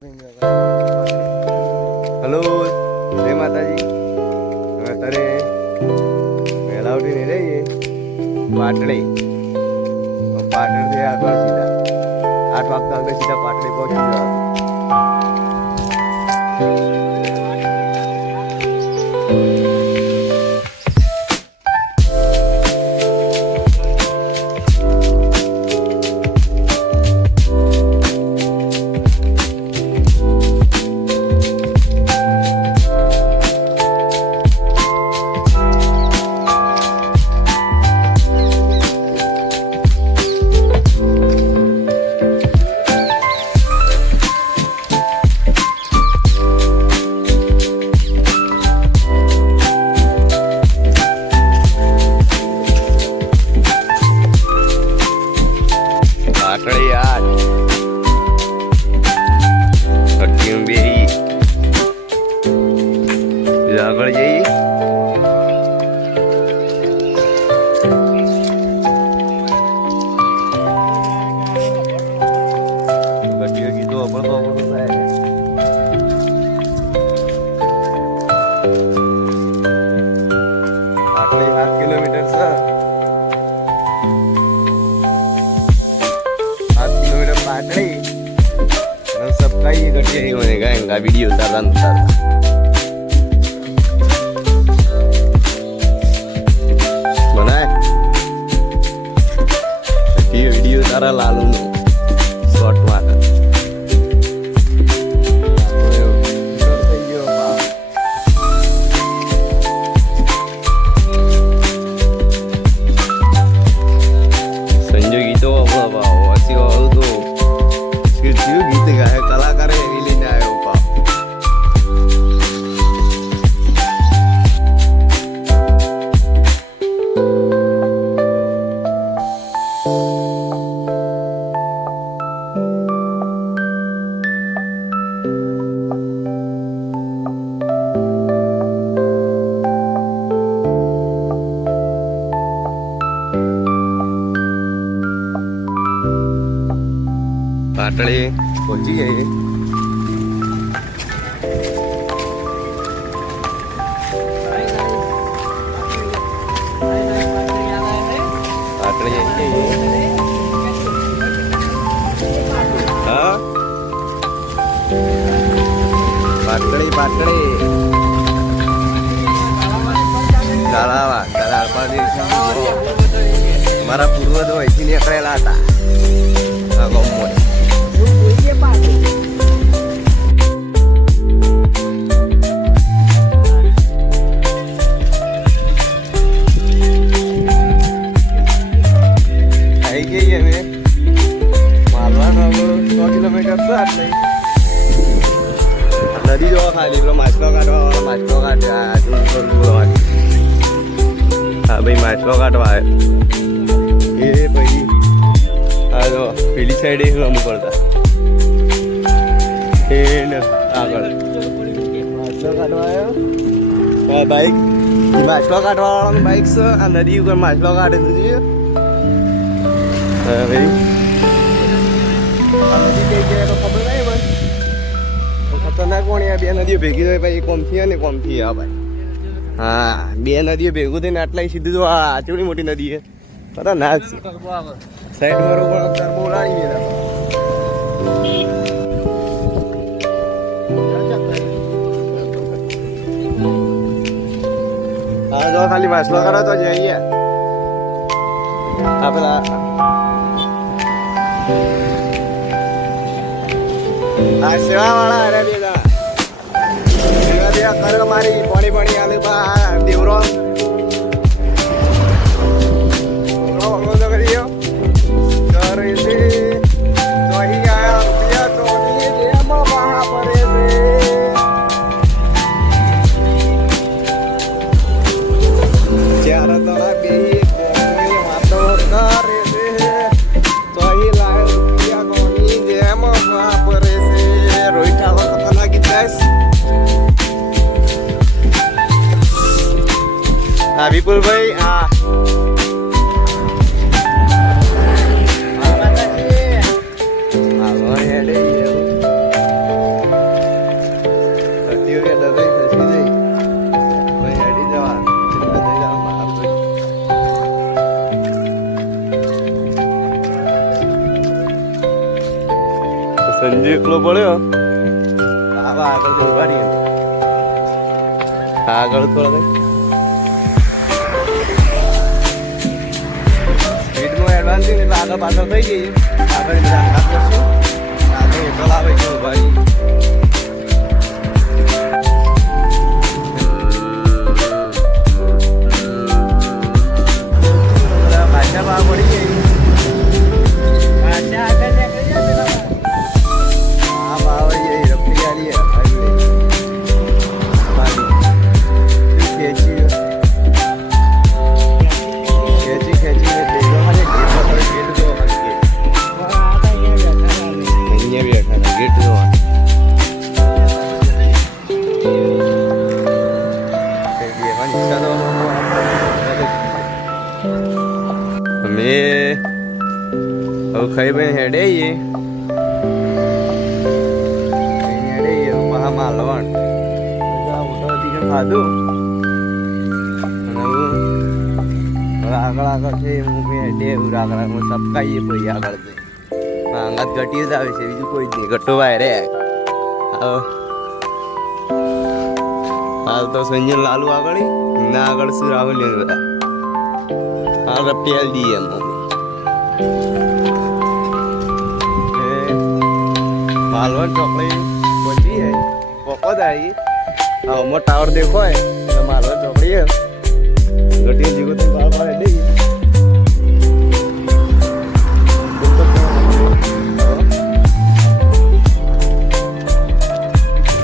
Hello, જય માતાજી. અત્યારે વહેલા ઉઠીને રહીએ પાટડી. પાટણથી આગળ સીધા 8 વાગતા આગળ સીધા પાટડી પહોંચી જવા. પાટડી આગળ જઈએ. ગીતો થાય પાટડી 7 કિલોમીટર છે. 7 किलोमीटर पाटड़ी सब कई गड्ढे ही होने का इनका वीडियो उतारता बनाए वीडियो उतारा लालू शॉर्ट मार संजय गीतो गीत गाय कलाकार एवी लઈને આવ્યો પા. પાટડી પહોંચી ગઈ. પાટડી હા પાટડી પાટડી તળાવા મારા પૂર્વજો અહીંથી નીકળેલા હતા આ ગામમાં. આવી ગઈ અમે મારવાનો 100 કિલોમીટર છે. આટલી નદી જોવા ખાલી પેલો માછલો કાઢવા વાળો માછલો કાઢવા. હા ભાઈ માછલો કાઢવા આવ્યો એ ભાઈ. હા જો પેલી સાઈડ એ અમુક કરતા એ આગળ માછલો કાઢવા આવ્યો. હા બાઈક માછલો કાઢવા વાળાનું બાઈક છે. આ નદી ઉપર માછલો કાઢે તો જોઈએ. હા ભાઈ આ નદી કઈ જાય તો ખબર નહીં ભાઈ. ખતરનાક કોણી આ બે નદીઓ ભેગી થાય ભાઈ. કોમથી અને કોમથી આ ભાઈ. હા બે નદીઓ ભેગું થઈને આટલા સીધું તો આ ચેવડી મોટી નદી છે. ખતરનાક છે. સાઈડ મારો પણ ટર્બો ઉડાડી દેતા. હા જો ખાલી માછલો કરો તો જઈએ. આ પેલા આ સેવા વાળા અરે બેદા સેવા દેવા કરે મારી પાણી પાણી આલે બા દેવરો તો કરીયો કરે છે તો અહીં આયા રૂપિયા તો ની જેમ મહા પરે છે ચાર તળા બે કોની વાતો કરે છે તો અહીં લાય રૂપિયા કોની જેમ મહા પરે છે. રોહિત ઠાકોર ખતરનાક ગીત ગાઈસ. હા વિપુલભાઈ હા વળ્યો આવા આગળ જઈને ઉભા રહીએ આગળ થોડા સ્પીડમાં એડવાન્સ થઈને એટલે આગળ પાછળ થઈ જઈએ આગળ બધા હાથ કરશું આગળ એકલ આવે છે ઉભા રહીએ ખાઈ ભાઈ હેડે માલવણ ખાધું આગળ આગળ છે હેડે એવું આગળ સપકાઈએ કોઈ આગળ અંગાત ઘટી જ આવે છે બીજું કોઈ જ નહીં ઘટો ભાઈ રે હાલ તો સંજય લાલુ આગળ ના આગળ શું રાહુલ બધા આગળ પેલ દઈએ માલવણ ચોકડી પહોંચી है પોપો આવી આમાં ટાવર દેખો है तो માલવણ ચોકડી है ગટી જીવો તો બાળ બાળ દઈ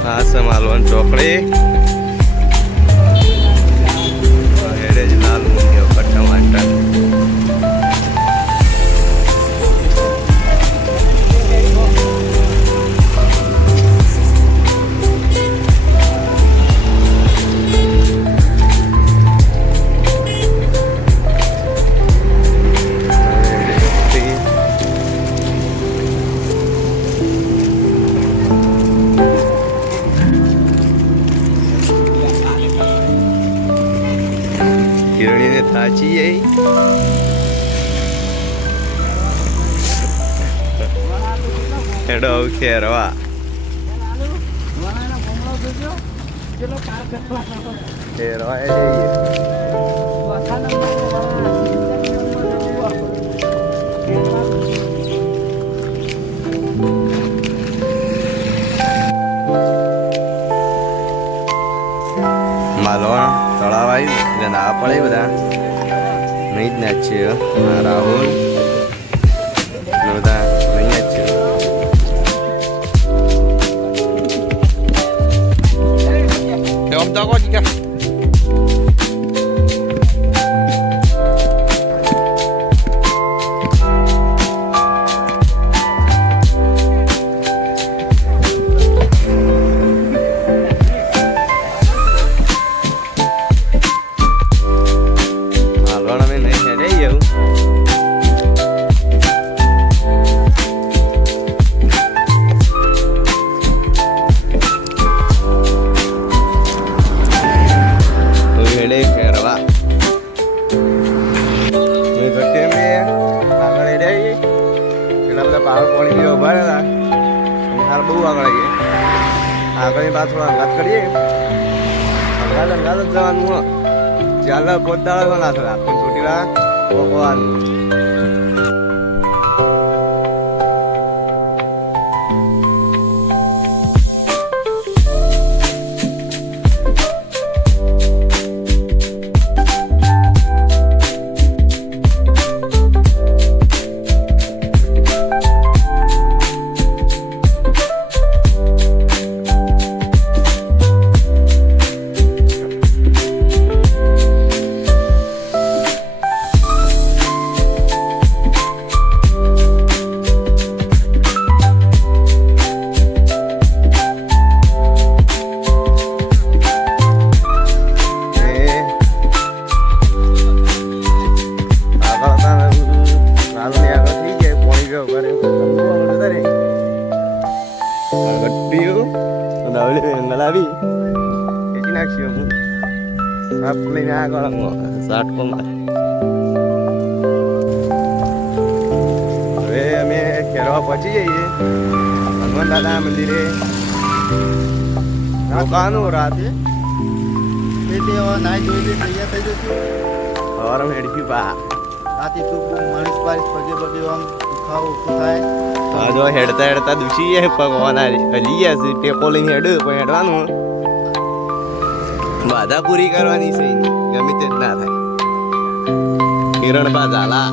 આ છે માલવણ ચોકડી હેડે જ લાલ મૂંગ્યો કટ્ટા વાંટા કિરણીને થાચી હેડો ખેરવા માલવણ તળાવ આવી એટલે ના પડે બધા નહીં જ ના છે રાહુલ બધા નહીં જ છે બહુ આગળ આવીએ આગળની બાદ થોડા અંગાત કરીએ અંગાત જ જવાનું ચાલે પોતાળા ના થાય આપણે ચોટીલા ભગવાન લાવી ખેંચી નાખશું હું સાપ લઈને આગળ સાટકો માર હવે અમે ખેરવા પહોંચી જઈએ હનુમાન દાદા મંદિરે રોકાવાનું રાતે એટલે હવે નાઈ જોઈ લે તૈયાર થઈ જશું સવારે હેડકી પા રાતે તું માલિશ પાલિશ પગે પગે આમ દુખાવો ઓછું થાય હા જો હેડતા હેડતા દુસી જાય પગવાના હલી ગયા છે ટેકો લઈને હેડ પણ હેડવાનું બાધા પૂરી કરવાની છે એની. ગમે તે જ ના થાય કિરણ પા ઝાલા